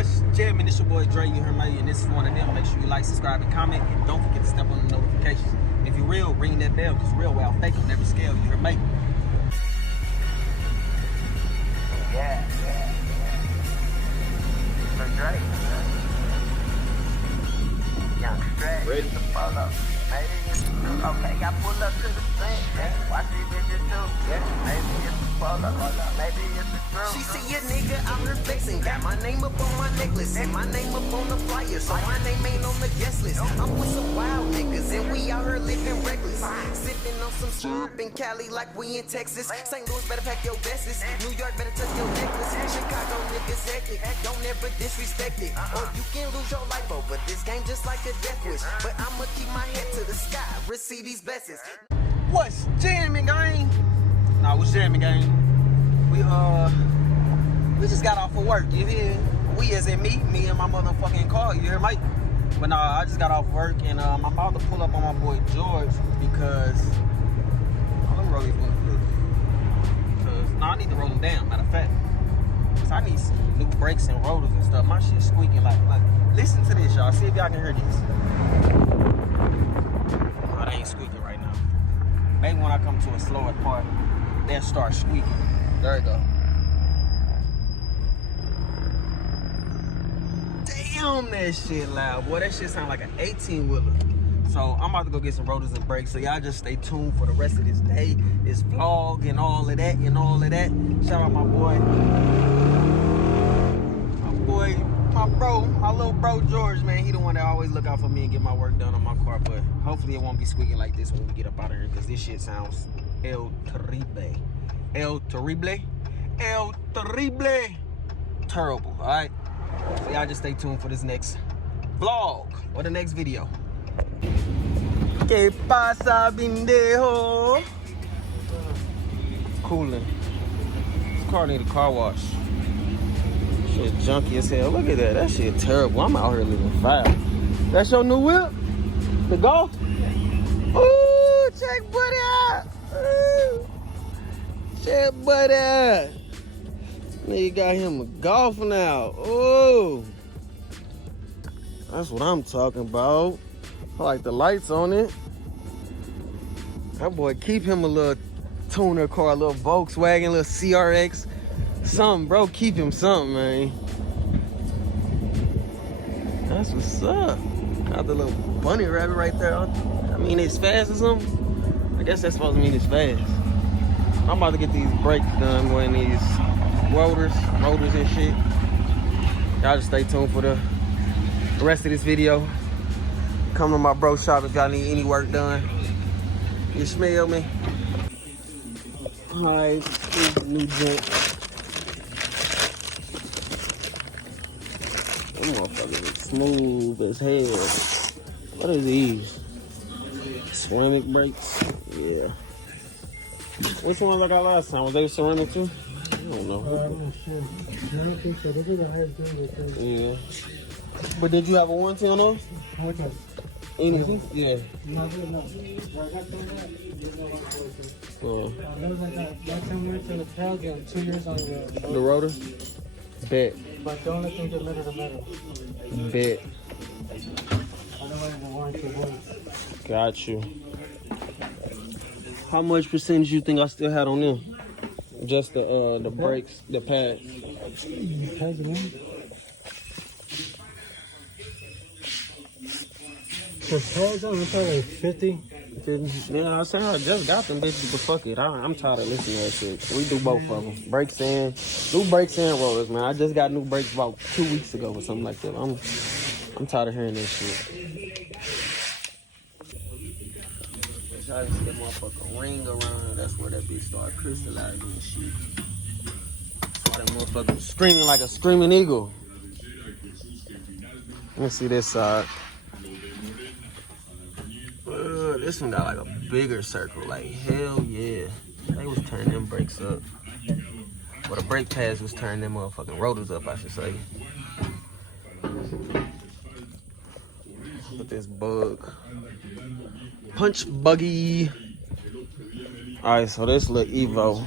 What's jamming? It's your boy Dre, you heard me, and this is one of them. Make sure you like, subscribe, and comment, and don't forget to step on the notifications. If you're real, ring that bell, because real well fake on every scale, you heard me. Yeah. For Dre. Young Stretch. Ready to follow. Maybe it's true. Okay, I pull up to the scene. Watch these bitches do. Maybe it's a follow. Maybe it's a true. She see a nigga out here flexing. Got my name up on my necklace and my name up on the flyer, so my name ain't on the guest list. I'm with some wild niggas and we out here living reckless. Sipping on some soup in Cali like we in Texas. St. Louis better pack your vestes. New York better touch your necklace. Chicago niggas hectic. Don't ever disrespect it, or you can lose your life over this game just like a death wish. But I'ma keep my head to the sky, receive these blessings. What's jamming, gang? Nah, what's jamming, gang? We just got off of work, you hear? We as in me and my motherfucking car, you hear, Mike? But nah, I just got off work and I'm about to pull up on my boy George because I'm gonna roll these ones good. Cause I need to roll them down, matter of fact. Cause I need some new brakes and rotors and stuff. My shit's squeaking like listen to this, y'all. See if y'all can hear this. Oh, they ain't squeaking right now. Maybe when I come to a slower part, they'll start squeaking. There we go. Damn, that shit loud. Boy, that shit sound like an 18-wheeler. So I'm about to go get some rotors and brakes. So y'all just stay tuned for the rest of this day, this vlog and all of that Shout out my boy. My little bro George, man. He the one that always look out for me and get my work done on my car. But hopefully it won't be squeaking like this when we get up out of here, because this shit sounds el terrible. El terrible. El terrible. Terrible, all right? So y'all just stay tuned for this next vlog or the next video. ¿Qué pasa, pendejo? Cooling. This car need a car wash. Shit junky as hell. Look at that. That shit terrible. I'm out here living foul. That's your new whip? The Golf? Ooh, check buddy out. Ooh. Check buddy out. Nigga got him a Golf now. Ooh. That's what I'm talking about. I like the lights on it. That boy keep him a little tuner car, a little Volkswagen, a little CRX. Something, bro. Keep him something, man. That's what's up. Got the little bunny rabbit right there. I mean, it's fast or something? I guess that's supposed to mean it's fast. I'm about to get these brakes done, boy, and these rotors and shit. Y'all just stay tuned for the rest of this video. Come to my bro shop if y'all need any work done. You smell me? Alright, here's the new junk. That motherfucker is smooth as hell. What are these? Ceramic brakes? Yeah. Which ones I got last time? Was they ceramic too? I don't know. Shit. I don't think so. Those are the highest grade. Yeah. But did you have a warranty on those? Which one? Any? Yeah. No. Well, I got some of that. Oh. That was like that. Last time we went to the trail, you had 2 years on the road. The rotors? Bet. But don't let them get metal to metal. Bet. Otherwise, the warranty won't. Got you. How much percentage you think I still had on them? Just the brakes, the pads. Pads again? For pads, I'm probably like 50. Yeah, I said I just got them bitches, but fuck it. I'm tired of listening to that shit. We do both of them. Brakes and new brakes and rotors, man. I just got new brakes about 2 weeks ago or something like that. I'm tired of hearing that shit. I just get motherfucking ring around. That's where that bitch started crystallizing and shit. That's why that motherfucker was screaming like a screaming eagle. Let me see this side. This one got like a bigger circle. Like, hell yeah. They was turning them brakes up. Well, the brake pads was turning them motherfucking rotors up, I should say. With this bug. Punch buggy. Alright, so this little Evo.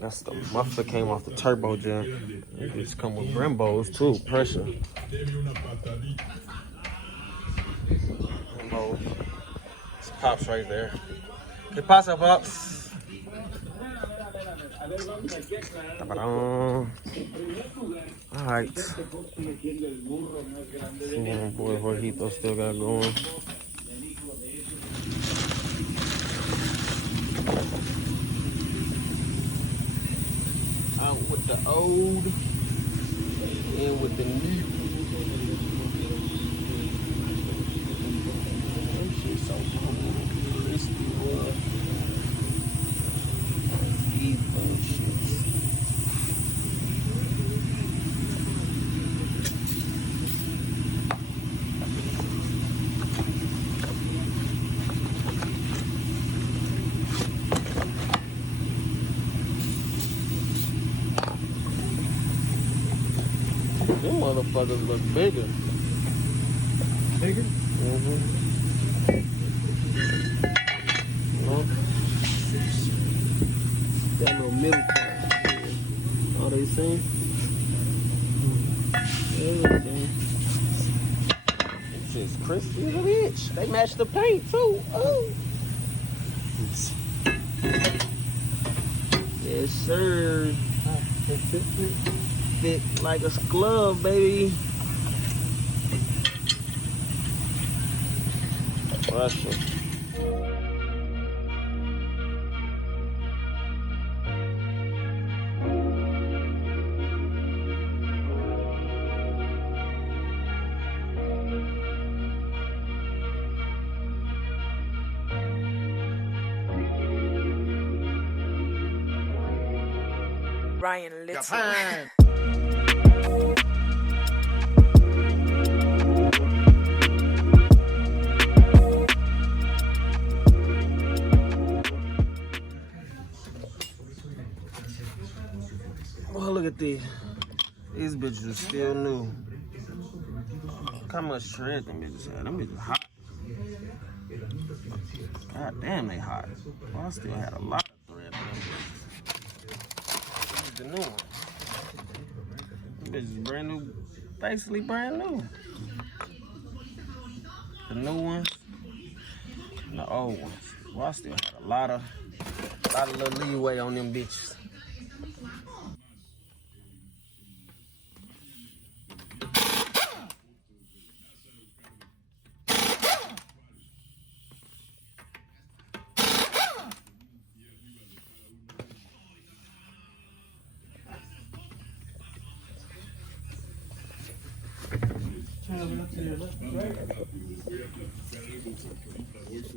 That's the muffler came off the turbo gen. It just come with Brembos too, pressure. Brembo. It's Pops right there. ¿Qué pasa, Pops? Alright. See what my boy Jorgito still got going. Out with the old and with the new. That shit's so crispy, boy. Eat those shits. Them motherfuckers look bigger. Bigger? Mm-hmm. Well, that little middle part. All they saying? Everything. This is crispy as a bitch. They match the paint too. Oh. Yes, sir. Fit like a glove, baby. Russia. Ryan Little. Oh, look at these. These bitches are still new. Look how much tread them bitches had. Them bitches hot. God damn, they hot. Well, I still had a lot of thread on them bitches. This is the new one. Them bitches is brand new. Basically brand new. The new ones and the old ones. Well, I still had a lot of little leeway on them bitches.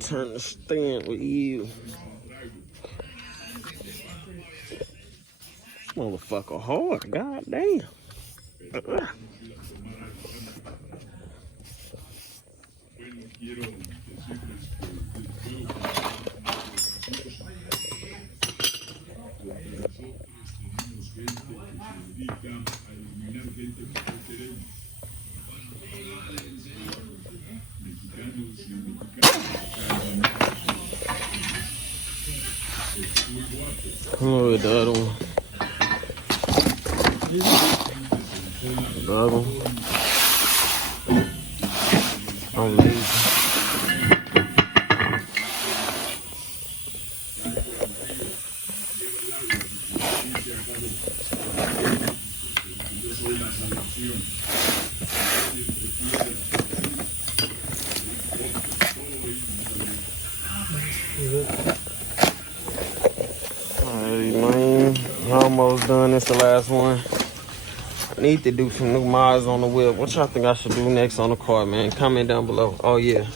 Turn the stand with you. Motherfucker hard, god damn. Look at the other one. The other one. I'm lazy. Alright, man. Almost done. This the last one. I need to do some new mods on the whip. What y'all think I should do next on the car, man? Comment down below. Oh yeah,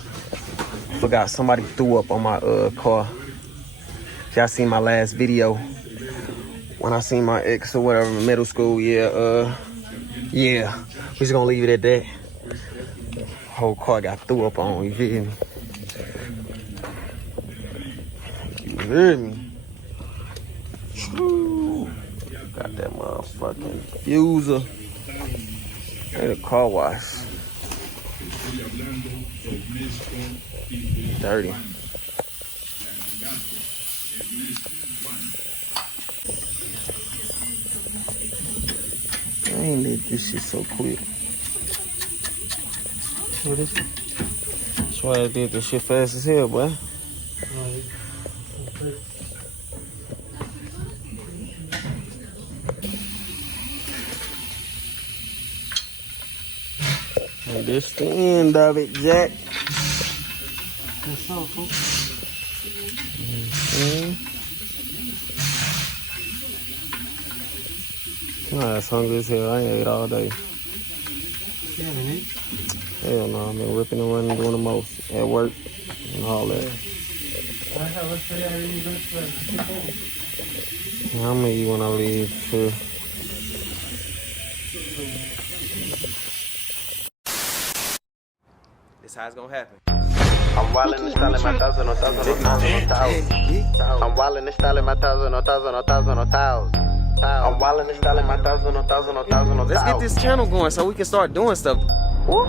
forgot somebody threw up on my car. Y'all seen my last video when I seen my ex or whatever in middle school. Yeah, we just gonna leave it at that. Whole car got threw up on. You feel me? You hear me? Got that motherfucking fuser. Ain't a car wash. Dirty. ain't did this shit so quick. What is it? That's why I did this shit fast as hell, boy. And this the end of it, Jack. That's all, folks. My ass hungry as hell. I ain't ate all day. You haven't eaten? Hell no, I've been ripping and running, doing the most at work and all that. I'm gonna eat when I leave, sure. This how it's gonna happen. I'm wildin' and styling my thousand on thousand on thousand on thousand. I'm wildin' and styling my thousand on thousand on thousand on thousand. I'm wildin' and styling my thousand on thousand on thousand on thousand. Let's get this channel going so we can start doing stuff. Woo.